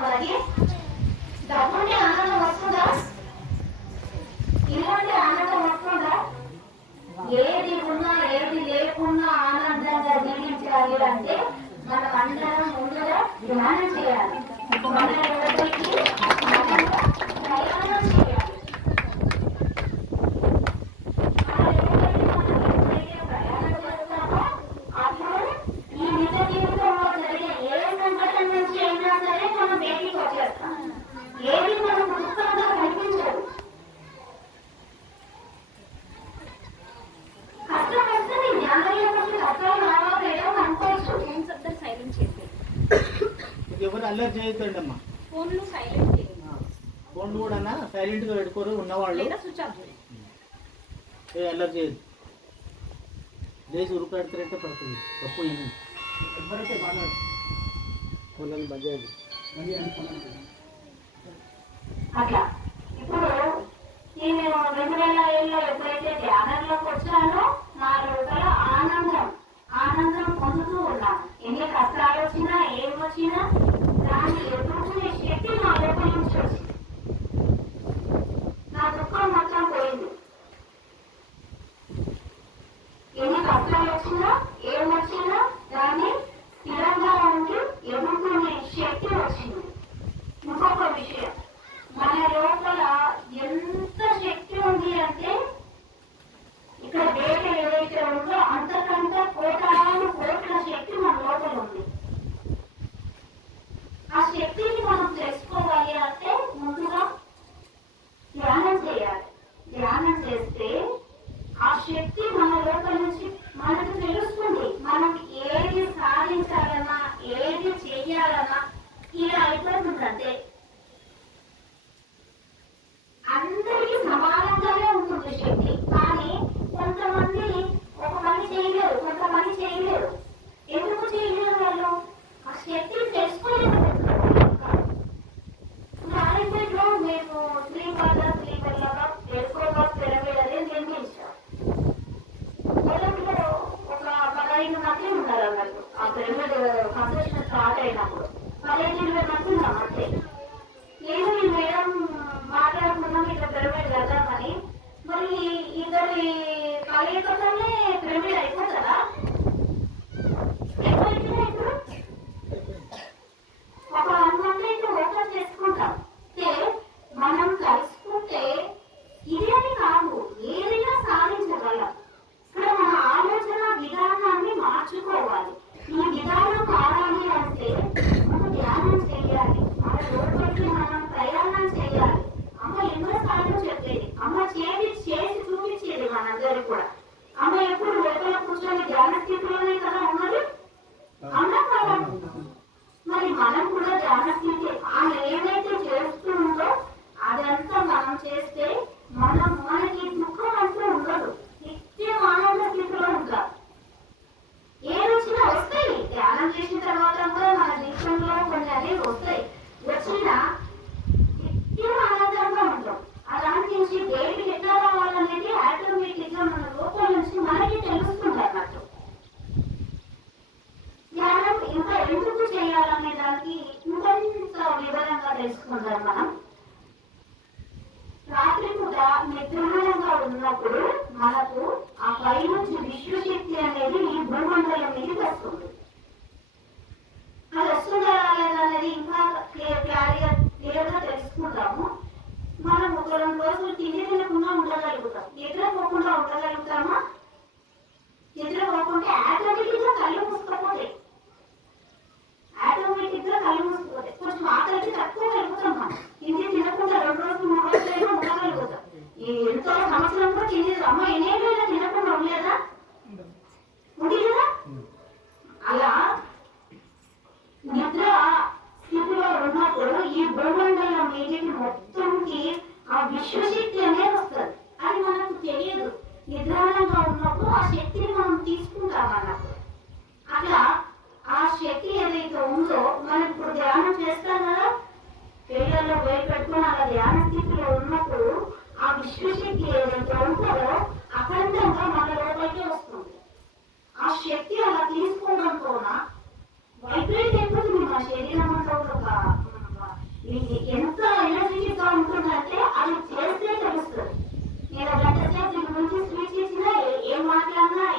అలాగే ఆనందం వస్తుందా? ఇలాంటి ఆనందం వస్తుందా? ఏది ఉన్నా ఏది లేకున్నా ఆనందంగా జీవించాలి అంటే మనం అందరం ముందుగా ధ్యానం చేయాలి. ఎవరు అల్లరి చేయొద్దండి ఫోన్ కూడా సైలెంట్గా పెట్టుకోరు ఉన్నవాళ్ళు. స్విచ్ అల్లరి చేయదు లేచి ఉరుకు పెడతారంటే పడుతుంది. తప్పు ఎవరైతే బాగా అట్లా. ఇప్పుడు నేను రెండు వేల ఏళ్ళలో ఎప్పుడైతే ధ్యానంలోకి వచ్చానో నా లోపల ఆనందం. ఆనందం పొందుతూ ఉన్నాను. ఎన్ని కష్టాలు వచ్చినా ఏం వచ్చినా పిరమిడ్ కన్స్ట్రక్షన్ స్టార్ట్ అయినప్పుడు పదిహేను ఇరవై మంది ఉన్నాం మేడం మాట్లాడుకున్నాం ఇట్లా పిరమిడ్ కడదామని. మరి ఇద్దరి కలయికతోనే పిరమిడ్ అయిపోతుందా బ్రహ్మండలం మీదకి వస్తుంది అది వస్తుందా రాలేదా అనేది ఇంకా క్లియర్గా క్లియర్గా తెలుసుకుంటాము మనం ఒక రెండు రోజులు తిండి తినకుండా ఉండగలుగుతాం. నిద్రపోకుండా ఉండగలుగుతామా? నిద్రపోకుండా యాక్టివిటీగా కళ్ళు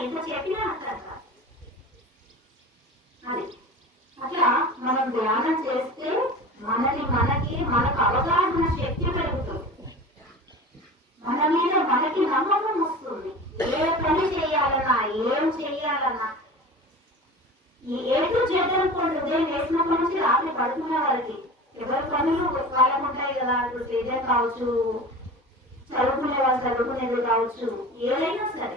ఎంత చెప్పినా అర్థం అట్లా మనం ధ్యానం చేస్తే మనని మనకి మనకు అవగాహన శక్తి పెరుగుతుంది. మన మీద మనకి నమ్మకం వస్తుంది. ఏ పని చేయాలన్నా ఏం చేయాలన్నా. ఏదో చేయాలనుకోండి ఉదయం వేసినప్పటి నుంచి రాత్రి పడుకునే వారికి ఎవరి పనులు కాలం ఉంటాయి కదా? ఇప్పుడు తేజం కావచ్చు చదువుకునే వాళ్ళు చదువుకునేది కావచ్చు ఏదైనా సరే.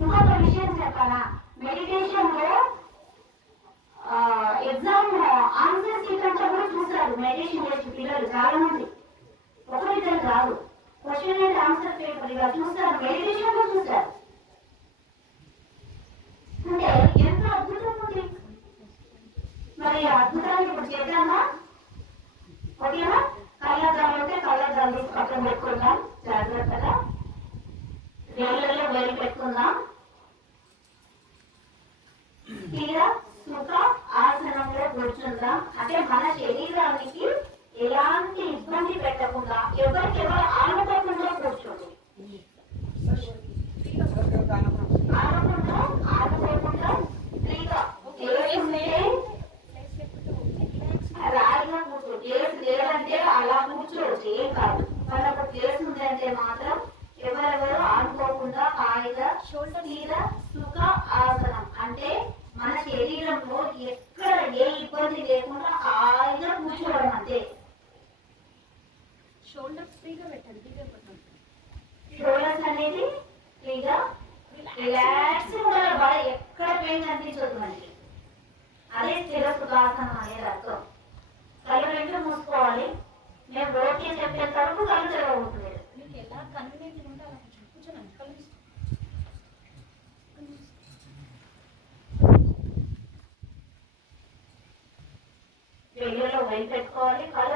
ఇంకొక విషయం చెప్పాలా? మెడిటేషన్లో ఎగ్జామ్ ఆన్సర్ సీట్ అంతా కూడా చూస్తారు. మెడిటేషన్ చేసే పిల్లలు చాలా మంది ఒకరిద్దరు కాదు. క్వశ్చన్ అండ్ ఆన్సర్ పేపర్ ఇలా చూస్తారు. మెడిటేషన్లో చూస్తారు. అంటే ఎంత అద్భుతం ఉంది. మరి అద్భుతాన్ని ఇప్పుడు చేద్దామా? ఓకేనా? కళ్ళ జాలు ఉంటే కళ్ళ జాలు పక్కన పెట్టుకుంటాం జాగ్రత్తగా. వేలు మీద సుఖ ఆసనం. అంటే మన శరీరంలో ఎక్కడ ఏ ఇబ్బంది లేకుండా హాయిగా కూర్చోవడం అంతే. షోల్డర్స్ ఫ్రీగా పెట్టండి షోల్డర్స్ అనేది ఫ్రీగా రిలాక్స్ ఉండాలి బాగా ఎక్కడ పెయిన్ కనిపించదు మనకి. అదే స్థిర సుఖాసనం అనేది అర్థం. కళ్ళు రెండు మూసుకోవాలి. మేము రోడ్కి చెప్పేంత వరకు కళ్ళు తెరవబోతుంది మీకు ఎలా కన్వీనియంట్ ఉంటే అలా కూర్చోండి కూర్చోనండి కళ్ళు మూసుకో. కళ్ళు మూసుకో. వెయ్యిలో పెట్టుకోవాలి కళ్ళు